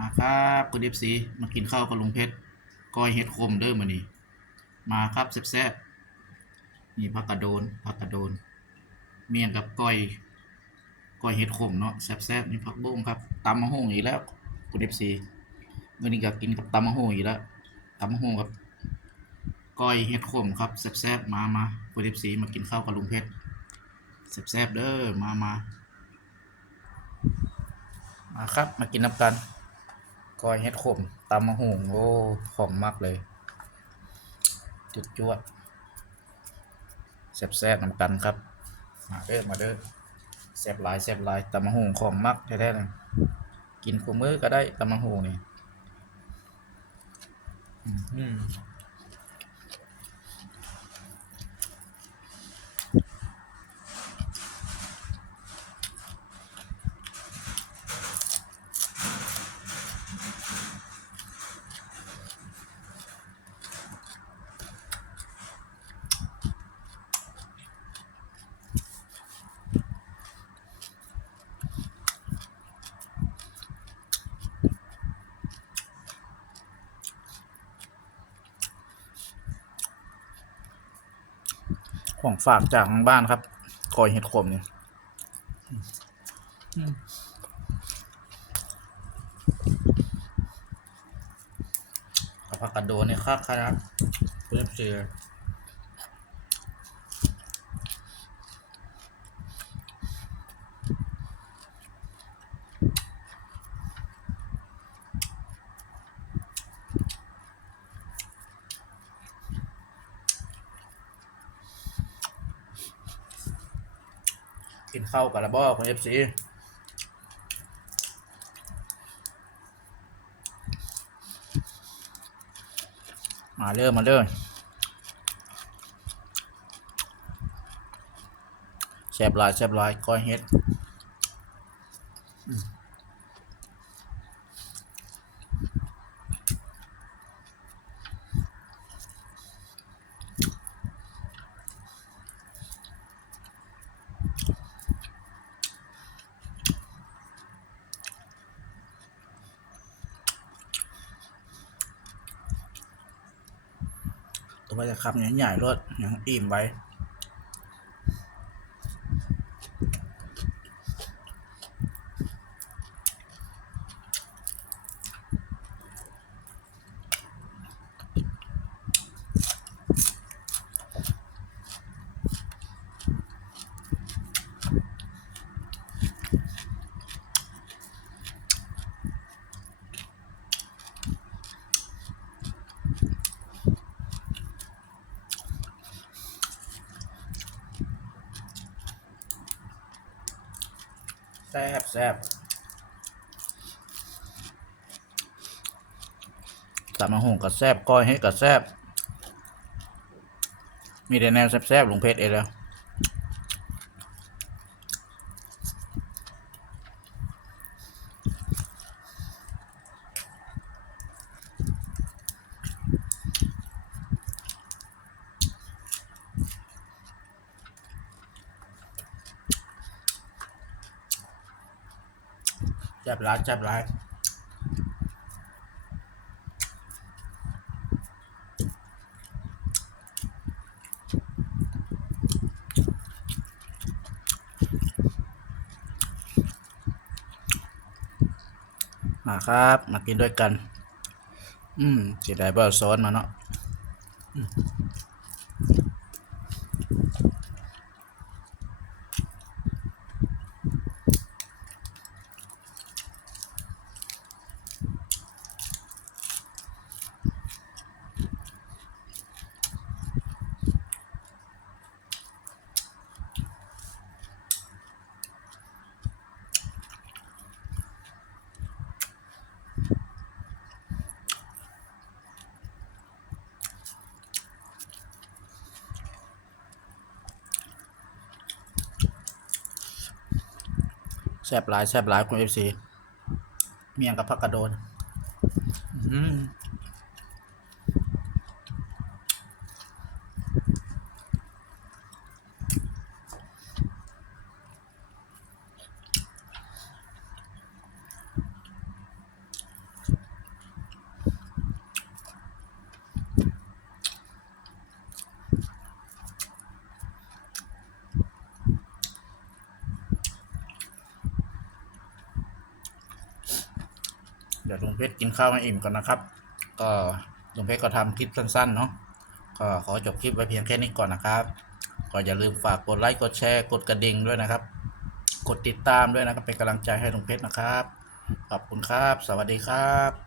มาครับคุณเอฟซีมากินข้าวกับลุงเพชรก้อยเห็ดคมเด้อมานี่มาครับแซ่บๆนี่ผักกระโดนผักกระโดน เมียงกับก้อยก้อยเห็ดขมเนาะแซ่บๆนี่ผักบุ้งครับตำมะฮงอีกแล้วคุณเอฟซีวันนี้ก็กินกับตำมะฮงอีกแล้วตำมะฮงกับก้อยเห็ดขมครับแซ่บๆมามาคุณเอฟซีมากินข้าวกับลุงเพชรแซ่บๆเด้อมามามาครับ มากินน้ำกัน ก้อยเฮ็ดขมตำมะฮงโอ้ขมมากเลย จุดจวดแซ่บๆน้ำกันครับ มาเด้อมาเด้อแซ่บหลายแซ่บหลายตำมะฮงของมักแท้ๆเลยกินคู่มื้อก็ได้ตำมะฮงนี่อืม ของฝากจากทางบ้านครับกอยเห็ดขมเนี่อืมกับผักกระโดนนี่คักครับเพื่อเสือ กินข้าวกับระบอกคุณเอฟซีมาเริ่มมาเริ่มแซบลายแซบลายก้อยเฮ็ดอืม ตัวจะขับใหญ่ๆรถอย่างอิ่มไว้ ซ่บแซ่บตำมหงกับแซบก้อยให้กับแซบมีแต่แนวแซ่บๆลงเพชรเองแล้ว แซ่บหลายแซ่บหลายมาครับ มากินด้วยกัน อืมเสียดายบ่เอาซอสมาเนาะ แซ่บหลายแซ่บหลายคุณเอฟซีเมียงกับพักกระโดน เดี๋ยวลุงเพชรกินข้าวให้อิ่มก่อนนะครับ ก็ลุงเพชรก็ทำคลิปสั้นๆเนาะก็ขอจบคลิปไว้เพียงแค่นี้ก่อนนะครับ ก็อย่าลืมฝากกดไลค์กดแชร์กดกระดิ่งด้วยนะครับ กดติดตามด้วยนะครับเป็นกำลังใจให้ลุงเพชรนะครับขอบคุณครับ สวัสดีครับ